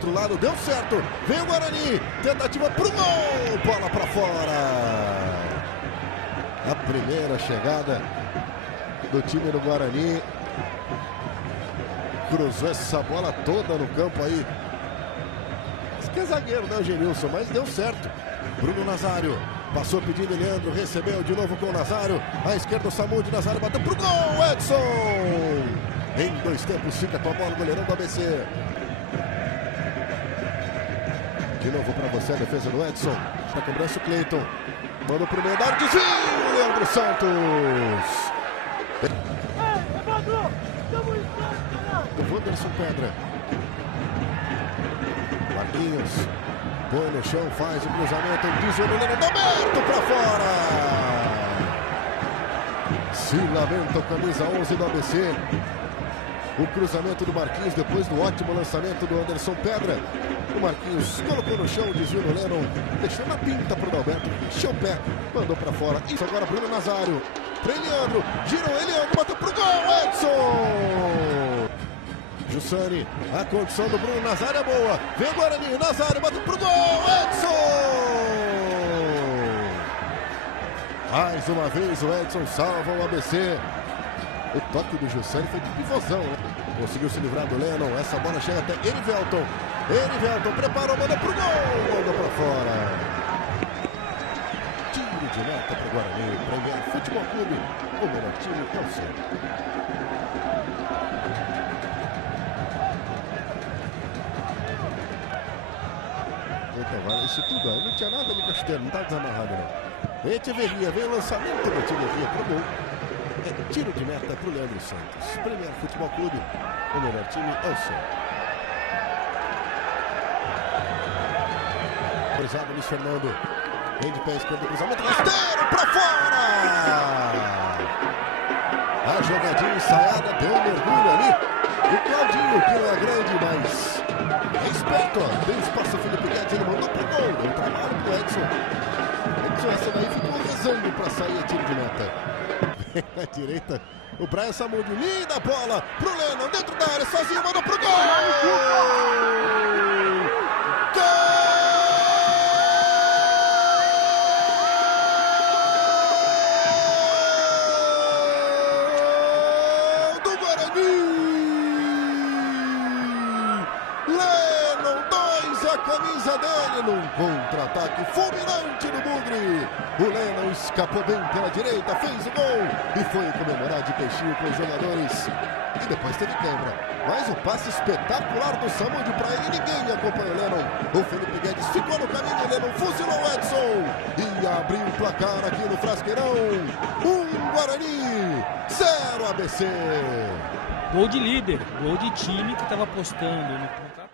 outro lado, deu certo. Vem o Guarani, tentativa pro gol, bola para fora. A primeira chegada do time do Guarani. Cruzou essa bola toda no campo aí. Esse que é zagueiro, né, o Genilson? Mas deu certo. Bruno Nazário passou pedindo, Leandro recebeu de novo com o Nazário. À esquerda o Samudio, Nazário bateu pro gol, Edson! Em 2 tempos fica com a bola o goleirão do ABC. De novo para você a defesa do Edson. Para cobrança o Cleiton. Manda o primeiro dar desvio, Leandro Santos. O Wanderson Pedra. Marquinhos. Põe no chão, faz o cruzamento. Desvio do Leandro aberto para fora. Se lamenta o camisa 11 do ABC. O cruzamento do Marquinhos depois do ótimo lançamento do Anderson Pedra. O Marquinhos colocou no chão, desviou no Lennon, deixou na pinta pro Dalberto, encheu o pé, mandou pra fora. Isso agora Bruno Nazário, pra Eliandro, girou Eliandro, bateu pro gol, Edson! Jussani, a condição do Bruno Nazário é boa, vem o Guarani, Nazário, bateu pro gol, Edson! Mais uma vez o Edson salva o ABC. O toque do Jussani foi de pivôzão, né? Conseguiu se livrar do Lennon. Essa bola chega até Erivelton. Erivelton preparou, mandou pro gol. Mandou pra fora. Tiro de meta pro Guarani. Premier Futebol Clube. O melhor time é o seu. Então, vale isso tudo. Aí não tinha nada de Casteiro, não tá desamarrado, não. Echeverria, vem o lançamento do Echeverria pro gol. É tiro de meta para o Leandro Santos. Premier Futebol Clube, o melhor time é o seu. Cruzado, Luiz Fernando. Vem de pé esquerdo, cruzamento rasteiro para fora! A jogadinha ensaiada deu um mergulho ali. O Claudinho, que não é grande, mas é esperto, ó. Tem espaço, o Felipe Guedes, ele mandou pro gol. Deu trabalho pro Edson. Edson, essa daí ficou rezando para sair a tiro de meta. Na direita, o Brian Samudio, linda bola pro Lennon, dentro da área, sozinho, mandou pro gol! Gol do Guarani! Lennon, 2, a camisa dele num contra-ataque fulminante do Bugre. O Lennon escapou bem pela direita, fez o gol e foi comemorar de peixinho com os jogadores. E depois teve quebra. Mas o passe espetacular do Samudio para ele, ninguém acompanha o Lennon. O Felipe Guedes ficou no caminho, o Lennon fuzilou o Edson e abriu o placar aqui no Frasqueirão. 1 Guarani, 0 ABC. Gol de líder, gol de time que estava apostando no contra-ataque.